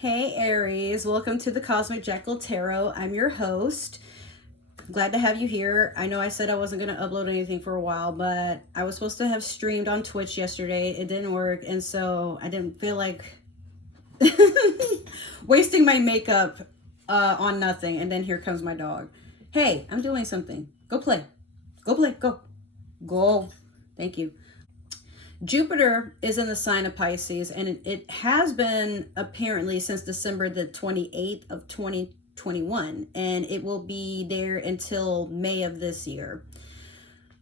Hey Aries, welcome to the Cosmic Jackal Tarot. I'm your host. Glad to have you here. I know I said I wasn't going to upload anything for a while, but I was supposed to have streamed on Twitch yesterday. It didn't work, and so I didn't feel like wasting my makeup on nothing. And then here comes my dog. Hey, I'm doing something. Go play. Go play. Go. Go. Thank you. Jupiter is in the sign of Pisces, and it has been apparently since December the 28th of 2021, and it will be there until May of this year.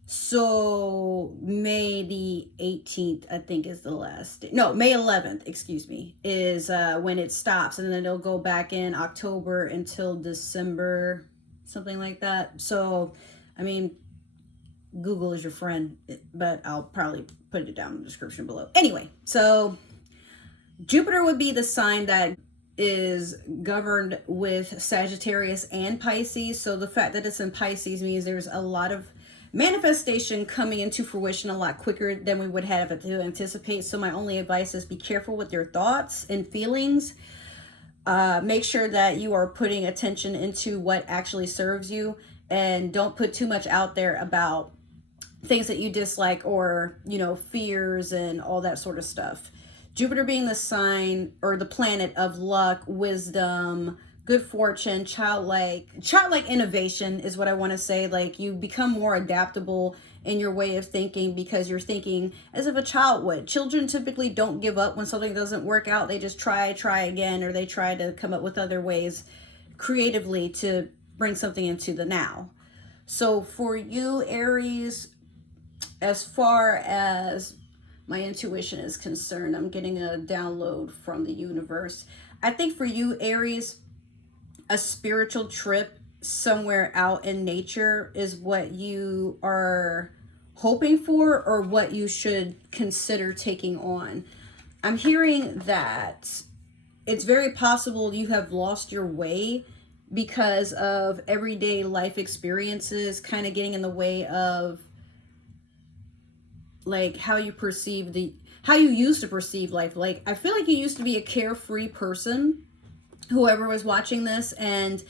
So May the 18th, I think, is the last day. No, May 11th, excuse me, is when it stops, and then it'll go back in October until December, something like that. So, I mean, Google is your friend, but I'll probably put it down in the description below. Anyway, so Jupiter would be the sign that is governed with Sagittarius and Pisces. So the fact that it's in Pisces means there's a lot of manifestation coming into fruition a lot quicker than we would have to anticipate. So my only advice is be careful with your thoughts and feelings. Make sure that you are putting attention into what actually serves you, and don't put too much out there about things that you dislike or, fears and all that sort of stuff. Jupiter being the sign or the planet of luck, wisdom, good fortune, childlike innovation is what I want to say. Like, you become more adaptable in your way of thinking because you're thinking as if a child would. Children typically don't give up when something doesn't work out. They just try again, or they try to come up with other ways creatively to bring something into the now. So for you, Aries, as far as my intuition is concerned, I'm getting a download from the universe. I think for you, Aries, a spiritual trip somewhere out in nature is what you are hoping for, or what you should consider taking on. I'm hearing that it's very possible you have lost your way because of everyday life experiences kind of getting in the way of like how you used to perceive life. Like, I feel like you used to be a carefree person, whoever was watching this, and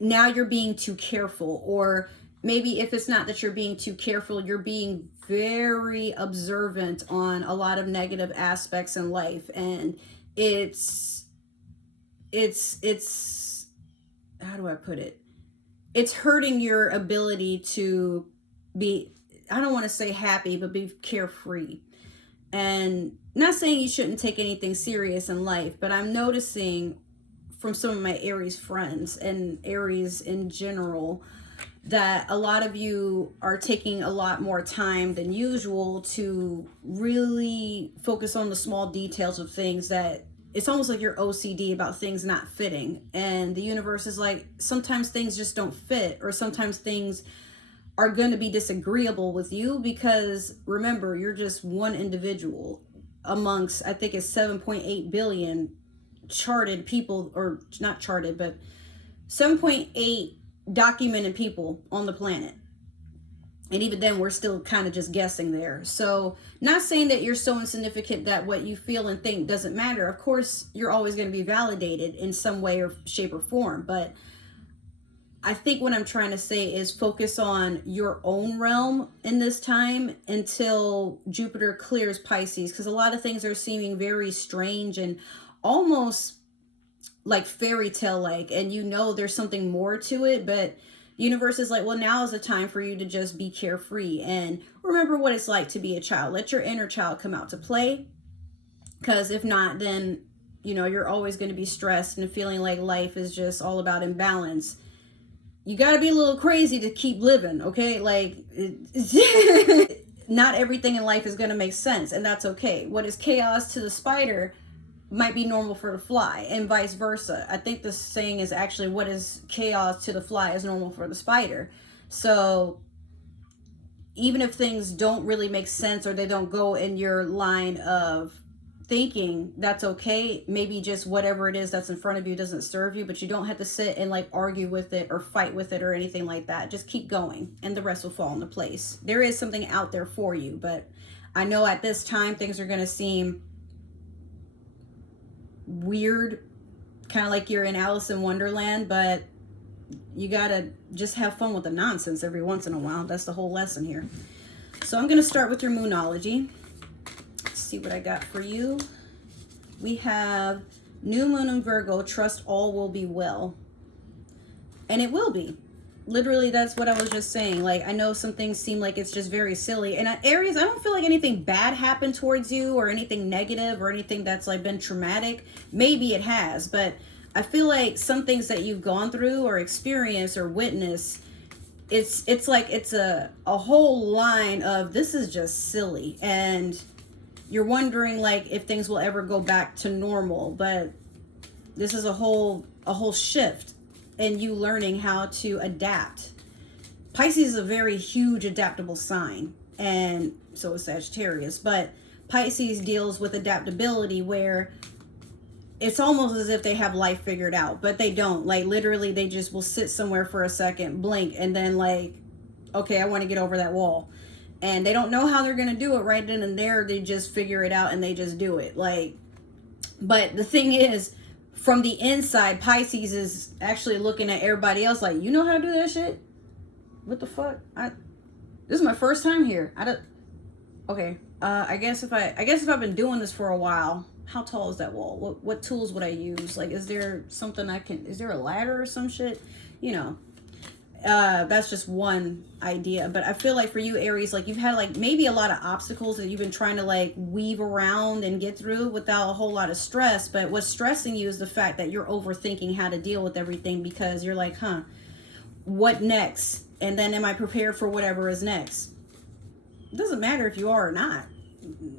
now you're being too careful. Or maybe if it's not that you're being too careful, you're being very observant on a lot of negative aspects in life, and it's how do I put it? It's hurting your ability to be, I don't want to say happy, but be carefree. And not saying you shouldn't take anything serious in life, but I'm noticing from some of my Aries friends and Aries in general that a lot of you are taking a lot more time than usual to really focus on the small details of things, that it's almost like you're OCD about things not fitting. And the universe is like, sometimes things just don't fit, or sometimes things are going to be disagreeable with you, because remember, you're just one individual amongst, I think it's 7.8 billion charted people, or not charted, but 7.8 documented people on the planet. And even then, we're still kind of just guessing there. So, not saying that you're so insignificant that what you feel and think doesn't matter. Of course, you're always going to be validated in some way or shape or form. But I think what I'm trying to say is focus on your own realm in this time until Jupiter clears Pisces. Because a lot of things are seeming very strange and almost like fairy tale like. And there's something more to it. But universe is like, well, now is the time for you to just be carefree and remember what it's like to be a child. Let your inner child come out to play, because if not, then you're always going to be stressed and feeling like life is just all about imbalance. You got to be a little crazy to keep living, okay? Like, not everything in life is going to make sense, and that's okay. What is chaos to the spider might be normal for the fly, and vice versa. I think the saying is actually, what is chaos to the fly is normal for the spider. So even if things don't really make sense, or they don't go in your line of thinking, that's okay. Maybe just whatever it is that's in front of you doesn't serve you, but you don't have to sit and like argue with it or fight with it or anything like that. Just keep going and the rest will fall into place. There is something out there for you, but I know at this time things are going to seem weird kind of like you're in Alice in Wonderland, but you gotta just have fun with the nonsense every once in a while. That's the whole lesson here. So I'm going to start with your Moonology. Let's see what I got for you. We have New Moon in Virgo, trust all will be well. And it will be. Literally, that's what I was just saying. Like, I know some things seem like it's just very silly. And Aries, I don't feel like anything bad happened towards you or anything negative or anything that's like been traumatic. Maybe it has, but I feel like some things that you've gone through or experienced or witnessed, it's like it's a whole line of this is just silly. And you're wondering like if things will ever go back to normal, but this is a whole shift. And you learning how to adapt. Pisces is a very huge adaptable sign, and so is Sagittarius. But Pisces deals with adaptability where it's almost as if they have life figured out, but they don't. Like literally, they just will sit somewhere for a second, blink, and then like, okay, I want to get over that wall. And they don't know how they're going to do it right then and there. They just figure it out and they just do it. Like, but the thing is, from the inside, Pisces is actually looking at everybody else like, you know how to do that shit? What the fuck? This is my first time here. Okay. I guess if I've been doing this for a while, how tall is that wall? What tools would I use? Like, is there something is there a ladder or some shit? You know, that's just one idea. But I feel like for you, Aries, like you've had like maybe a lot of obstacles that you've been trying to like weave around and get through without a whole lot of stress. But what's stressing you is the fact that you're overthinking how to deal with everything, because you're like, what next? And then am I prepared for whatever is next? It doesn't matter if you are or not.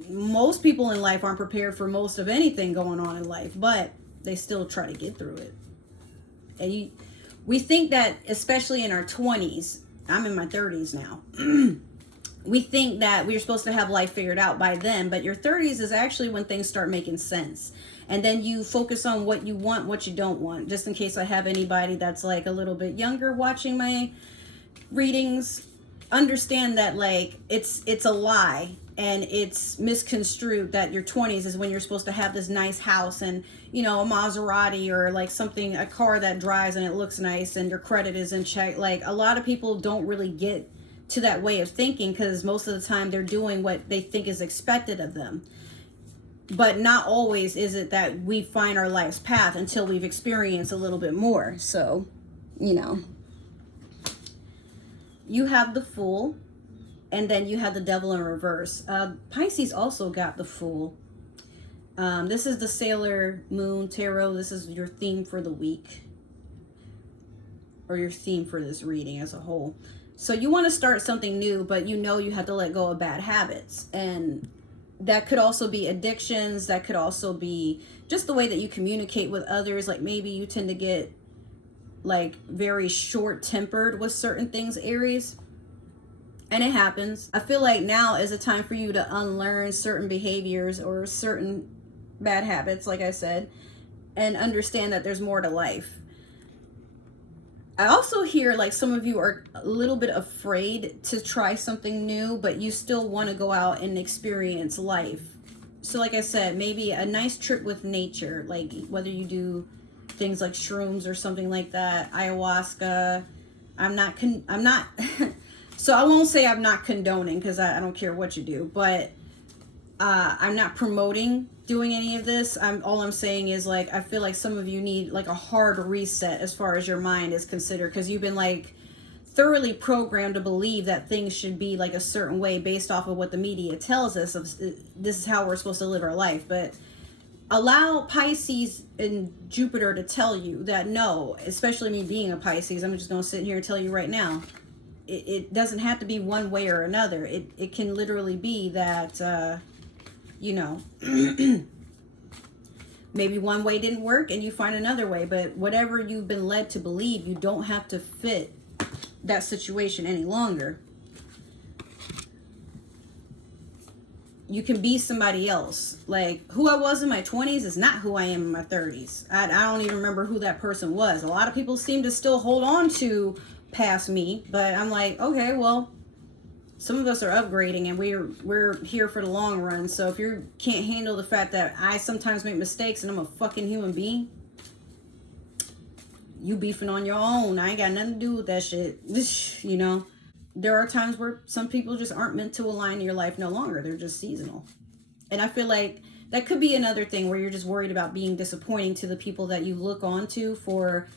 Most people in life aren't prepared for most of anything going on in life, but they still try to get through it. And we think that, especially in our 20s, I'm in my 30s now, we think that we're supposed to have life figured out by then, but your 30s is actually when things start making sense. And then you focus on what you want, what you don't want. Just in case I have anybody that's like a little bit younger watching my readings, understand that like it's a lie. And it's misconstrued that your 20s is when you're supposed to have this nice house and, you know, a Maserati or like something, a car that drives and it looks nice and your credit is in check. Like a lot of people don't really get to that way of thinking because most of the time they're doing what they think is expected of them. But not always is it that we find our life's path until we've experienced a little bit more. So, you know, you have the Fool. And then you have the Devil in reverse. Pisces also got the Fool. This is the Sailor Moon Tarot. This is your theme for the week. Or your theme for this reading as a whole. So you want to start something new, but you know you have to let go of bad habits. And that could also be addictions. That could also be just the way that you communicate with others. Like maybe you tend to get like very short-tempered with certain things, Aries. And it happens. I feel like now is a time for you to unlearn certain behaviors or certain bad habits, like I said, and understand that there's more to life. I also hear like some of you are a little bit afraid to try something new, but you still want to go out and experience life. So like I said, maybe a nice trip with nature, like whether you do things like shrooms or something like that, ayahuasca. I'm not so I won't say I'm not condoning because I don't care what you do, but I'm not promoting doing any of this. All I'm saying is like, I feel like some of you need like a hard reset as far as your mind is considered, because you've been like thoroughly programmed to believe that things should be like a certain way based off of what the media tells us of this is how we're supposed to live our life. But allow Pisces and Jupiter to tell you that no, especially me being a Pisces, I'm just going to sit here and tell you right now, it doesn't have to be one way or another. It can literally be that, you know, maybe one way didn't work and you find another way, but whatever you've been led to believe, you don't have to fit that situation any longer. You can be somebody else. Like who I was in my 20s is not who I am in my 30s. I don't even remember who that person was. A lot of people seem to still hold on to past me, but I'm like, okay, well, some of us are upgrading and we're here for the long run. So if you can't handle the fact that I sometimes make mistakes and I'm a fucking human being, you beefing on your own. I ain't got nothing to do with that shit. You know, there are times where some people just aren't meant to align in your life no longer. They're just seasonal. And I feel like that could be another thing where you're just worried about being disappointing to the people that you look onto for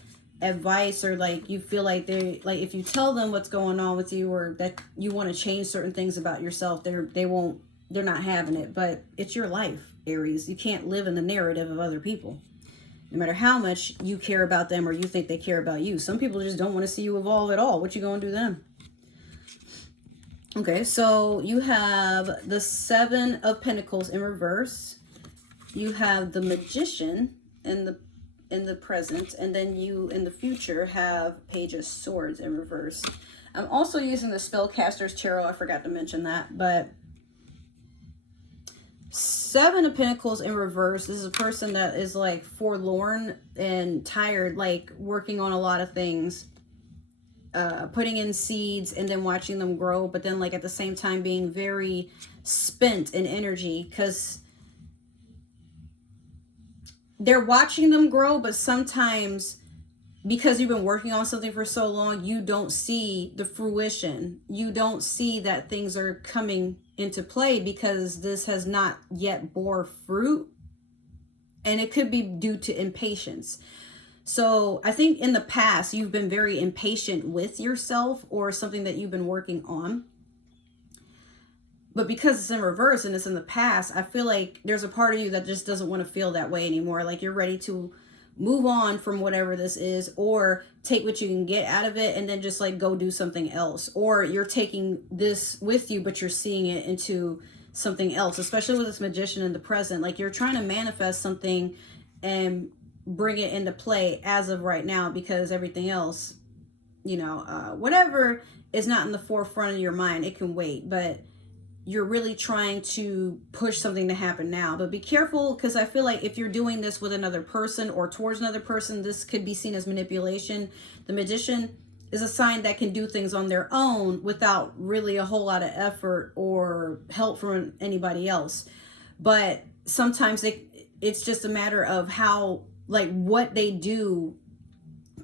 advice, or like you feel like they, like if you tell them what's going on with you or that you want to change certain things about yourself, they're not having it. But it's your life, Aries. You can't live in the narrative of other people, no matter how much you care about them or you think they care about you. Some people just don't want to see you evolve at all. What you gonna do then? Okay, so you have the Seven of Pentacles in reverse. You have the Magician in the present, and then you in the future have Page of Swords in reverse. I'm also using the Spellcaster's Tarot. I forgot to mention that, but Seven of Pentacles in reverse. This is a person that is like forlorn and tired, like working on a lot of things, putting in seeds and then watching them grow, but then like at the same time being very spent in energy because they're watching them grow, but sometimes because you've been working on something for so long, you don't see the fruition. You don't see that things are coming into play because this has not yet bore fruit. And it could be due to impatience. So I think in the past, you've been very impatient with yourself or something that you've been working on. But because it's in reverse and it's in the past, I feel like there's a part of you that just doesn't want to feel that way anymore. Like you're ready to move on from whatever this is, or take what you can get out of it and then just like go do something else. Or you're taking this with you, but you're seeing it into something else, especially with this Magician in the present. Like you're trying to manifest something and bring it into play as of right now, because everything else, you know, whatever is not in the forefront of your mind, it can wait. But you're really trying to push something to happen now. But be careful, because I feel like if you're doing this with another person or towards another person, this could be seen as manipulation. The Magician is a sign that can do things on their own without really a whole lot of effort or help from anybody else. But sometimes it's just a matter of how, like what they do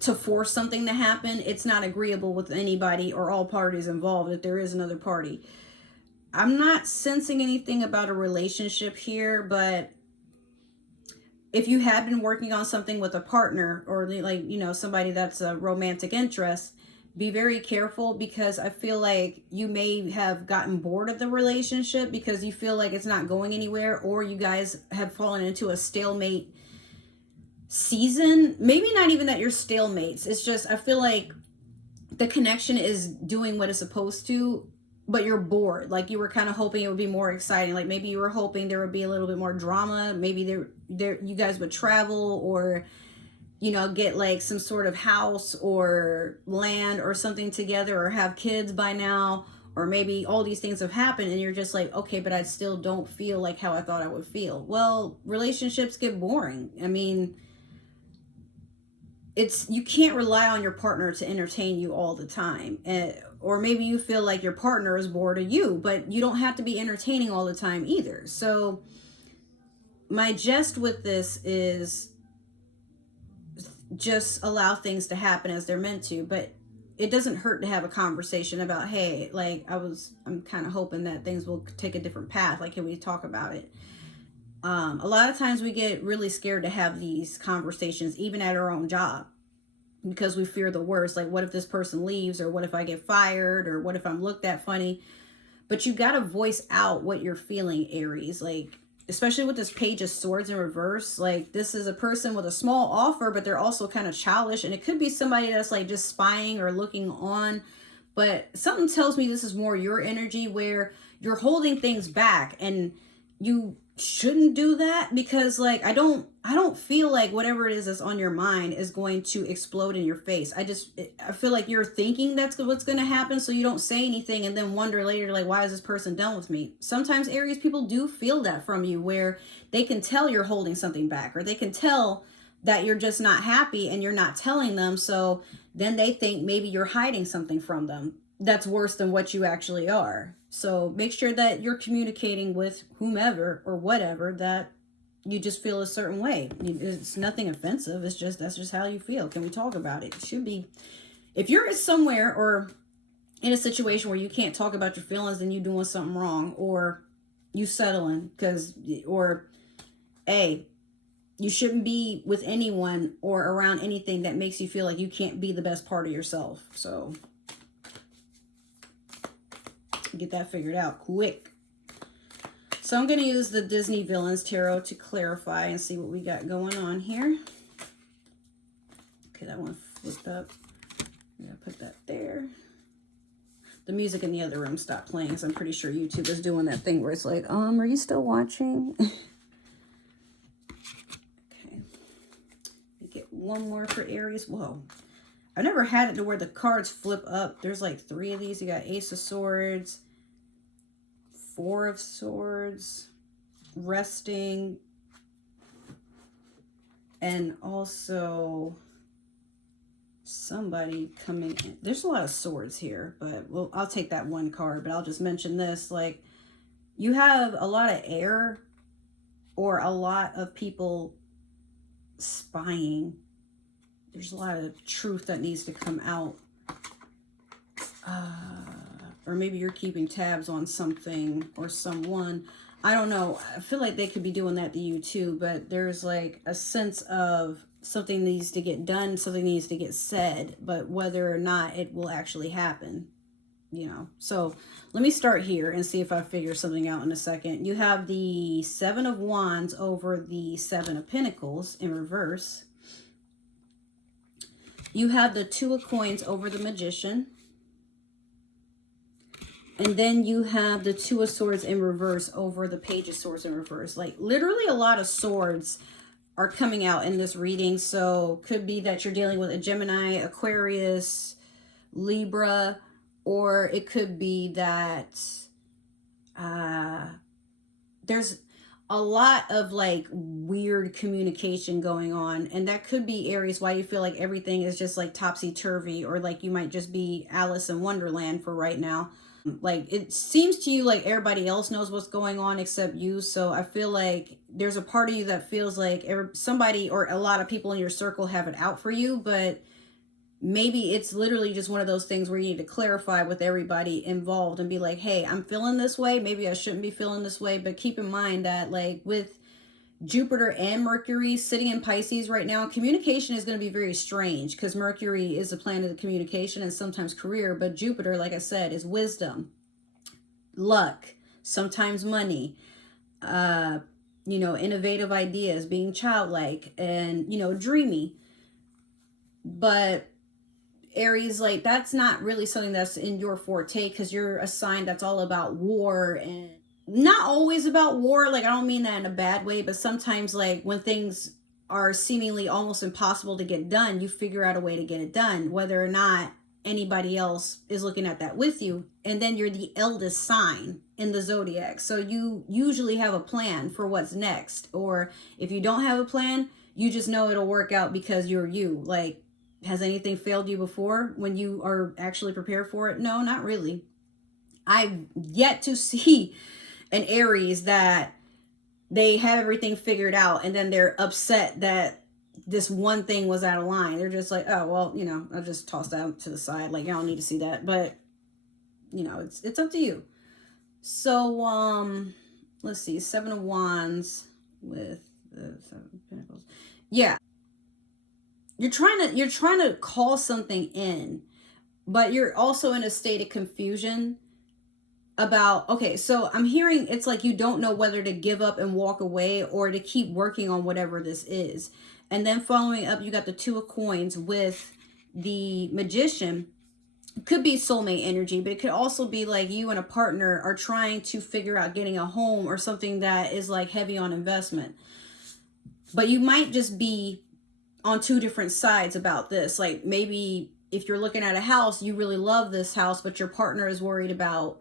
to force something to happen. It's not agreeable with anybody or all parties involved if there is another party. I'm not sensing anything about a relationship here, but if you have been working on something with a partner or like, you know, somebody that's a romantic interest, be very careful, because I feel like you may have gotten bored of the relationship because you feel like it's not going anywhere, or you guys have fallen into a stalemate season. Maybe not even that you're stalemates. It's just, I feel like the connection is doing what it's supposed to, but you're bored. Like you were kind of hoping it would be more exciting. Like maybe you were hoping there would be a little bit more drama. Maybe you guys would travel, or, you know, get like some sort of house or land or something together, or have kids by now, or maybe all these things have happened and you're just like, okay, but I still don't feel like how I thought I would feel. Well, relationships get boring. I mean, you can't rely on your partner to entertain you all the time. Or maybe you feel like your partner is bored of you, but you don't have to be entertaining all the time either. So my jest with this is just allow things to happen as they're meant to, but it doesn't hurt to have a conversation about, hey, like I'm kind of hoping that things will take a different path. Like, can we talk about it? A lot of times we get really scared to have these conversations, even at our own job, because we fear the worst. Like, what if this person leaves, or what if I get fired, or what if I'm looked at funny? But you got to voice out what you're feeling, Aries. Like, especially with this Page of Swords in reverse, like this is a person with a small offer, but they're also kind of childish. And it could be somebody that's like just spying or looking on. But something tells me this is more your energy, where you're holding things back, and you shouldn't do that, because like I don't feel like whatever it is that's on your mind is going to explode in your face. I feel like you're thinking that's what's going to happen, so you don't say anything and then wonder later, like, why is this person done with me? Sometimes Aries people do feel that from you, where they can tell you're holding something back, or they can tell that you're just not happy and you're not telling them. So then they think maybe you're hiding something from them that's worse than what you actually are. So make sure that you're communicating with whomever or whatever that you just feel a certain way. It's nothing offensive. It's just, that's just how you feel. Can we talk about it? It should be, if you're somewhere or in a situation where you can't talk about your feelings, then you doing something wrong, or you settling or A, you shouldn't be with anyone or around anything that makes you feel like you can't be the best part of yourself. So get that figured out quick. So I'm going to use the Disney Villains Tarot to clarify and see what we got going on here. Okay, that one flipped up. I'm going to put that there. The music in the other room stopped playing, so I'm pretty sure YouTube is doing that thing where it's like, are you still watching? Okay. We get one more for Aries. Whoa. I've never had it to where the cards flip up. There's like 3 of these. You got Ace of Swords, 4 of Swords, resting, and also somebody coming in. There's a lot of swords here, but well, I'll take that one card, but I'll just mention this. Like, you have a lot of air or a lot of people spying. There's a lot of truth that needs to come out. Or maybe you're keeping tabs on something or someone. I don't know. I feel like they could be doing that to you too, but there's like a sense of something needs to get done, something needs to get said, but whether or not it will actually happen, you know. So let me start here and see if I figure something out in a second. You have the 7 of Wands over the 7 of Pentacles in reverse. You have the 2 of Coins over the Magician. And then you have the 2 of Swords in reverse over the Page of Swords in reverse. Like, literally a lot of swords are coming out in this reading. So could be that you're dealing with a Gemini, Aquarius, Libra, or it could be that there's a lot of like weird communication going on, and that could be Aries, why you feel like everything is just like topsy-turvy, or like you might just be Alice in Wonderland for right now. Like, it seems to you like everybody else knows what's going on except you. So I feel like there's a part of you that feels like somebody or a lot of people in your circle have it out for you, but maybe it's literally just one of those things where you need to clarify with everybody involved and be like, hey, I'm feeling this way. Maybe I shouldn't be feeling this way. But keep in mind that, like, with Jupiter and Mercury sitting in Pisces right now, communication is going to be very strange, because Mercury is the planet of communication and sometimes career, but Jupiter, like I said, is wisdom, luck, sometimes money, you know, innovative ideas, being childlike, and, you know, dreamy. But Aries, like, that's not really something that's in your forte, because you're a sign that's all about war, and not always about war. Like, I don't mean that in a bad way, but sometimes, like, when things are seemingly almost impossible to get done, you figure out a way to get it done, whether or not anybody else is looking at that with you. And then you're the eldest sign in the zodiac, so you usually have a plan for what's next. Or if you don't have a plan, you just know it'll work out because you're you. Like, has anything failed you before when you are actually prepared for it? No, not really. I've yet to see an Aries that they have everything figured out and then they're upset that this one thing was out of line. They're just like, oh, well, you know, I'll just toss that to the side. Like, I don't need to see that. But, you know, it's up to you. So, let's see. 7 of Wands with the 7 of Pentacles. Yeah. You're trying to call something in, but you're also in a state of confusion about, okay, so I'm hearing it's like you don't know whether to give up and walk away or to keep working on whatever this is. And then following up, you got the 2 of Coins with the Magician. It could be soulmate energy, but it could also be like you and a partner are trying to figure out getting a home or something that is like heavy on investment. But you might just be on 2 different sides about this. Like, maybe if you're looking at a house, you really love this house, but your partner is worried about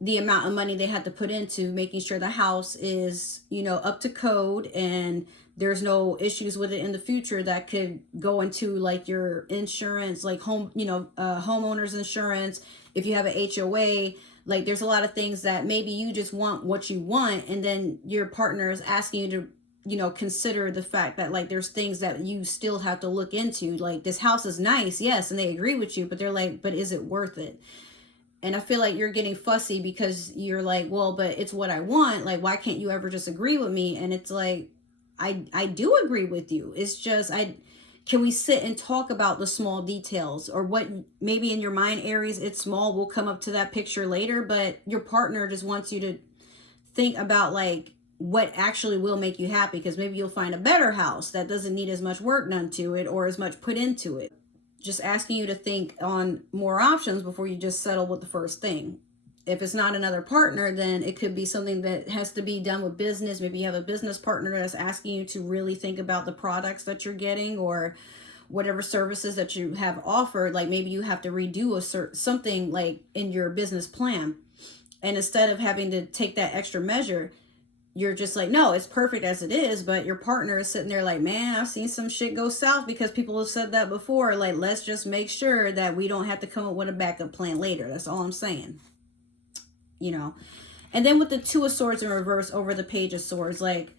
the amount of money they had to put into making sure the house is, you know, up to code and there's no issues with it in the future that could go into like your insurance, like home, you know, homeowners insurance. If you have an HOA, like, there's a lot of things that maybe you just want what you want, and then your partner is asking you to you know, consider the fact that like there's things that you still have to look into. Like, this house is nice, yes, and they agree with you, but they're like, but is it worth it? And I feel like you're getting fussy because you're like, well, but it's what I want. Like, why can't you ever just agree with me? And it's like, I do agree with you. It's just, can we sit and talk about the small details, or what maybe in your mind, Aries, it's small. We'll come up to that picture later, but your partner just wants you to think about like what actually will make you happy, because maybe you'll find a better house that doesn't need as much work done to it or as much put into it. Just asking you to think on more options before you just settle with the first thing. If it's not another partner, then it could be something that has to be done with business. Maybe you have a business partner that's asking you to really think about the products that you're getting, or whatever services that you have offered. Like, maybe you have to redo something like in your business plan, and instead of having to take that extra measure, you're just like, no, it's perfect as it is. But your partner is sitting there like, man, I've seen some shit go south because people have said that before. Like, let's just make sure that we don't have to come up with a backup plan later. That's all I'm saying. You know. And then with the Two of Swords in reverse over the Page of Swords, like,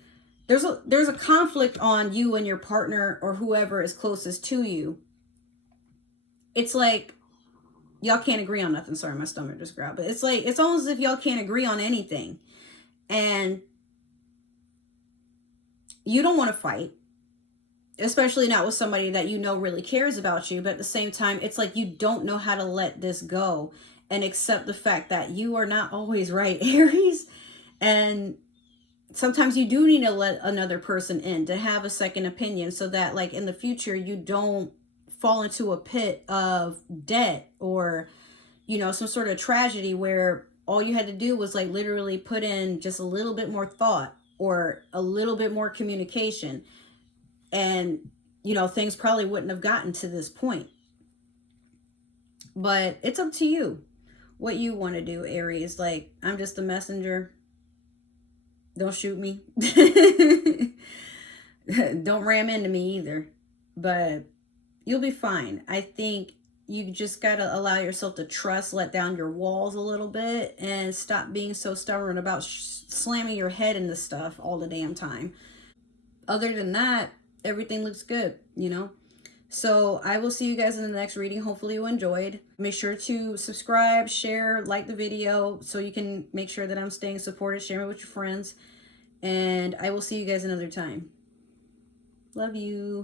there's a conflict on you and your partner or whoever is closest to you. It's like y'all can't agree on nothing. Sorry, my stomach just growled. But it's like, it's almost as if y'all can't agree on anything. And you don't want to fight, especially not with somebody that you know really cares about you. But at the same time, it's like you don't know how to let this go and accept the fact that you are not always right, Aries. And sometimes you do need to let another person in, to have a second opinion, so that like in the future you don't fall into a pit of debt or, you know, some sort of tragedy where all you had to do was like literally put in just a little bit more thought or a little bit more communication, and, you know, things probably wouldn't have gotten to this point. But it's up to you what you want to do, Aries. Like, I'm just a messenger. Don't shoot me. Don't ram into me either. But you'll be fine. I think you just got to allow yourself to trust, let down your walls a little bit, and stop being so stubborn about slamming your head into stuff all the damn time. Other than that, everything looks good, you know? So I will see you guys in the next reading. Hopefully you enjoyed. Make sure to subscribe, share, like the video so you can make sure that I'm staying supported. Share it with your friends. And I will see you guys another time. Love you.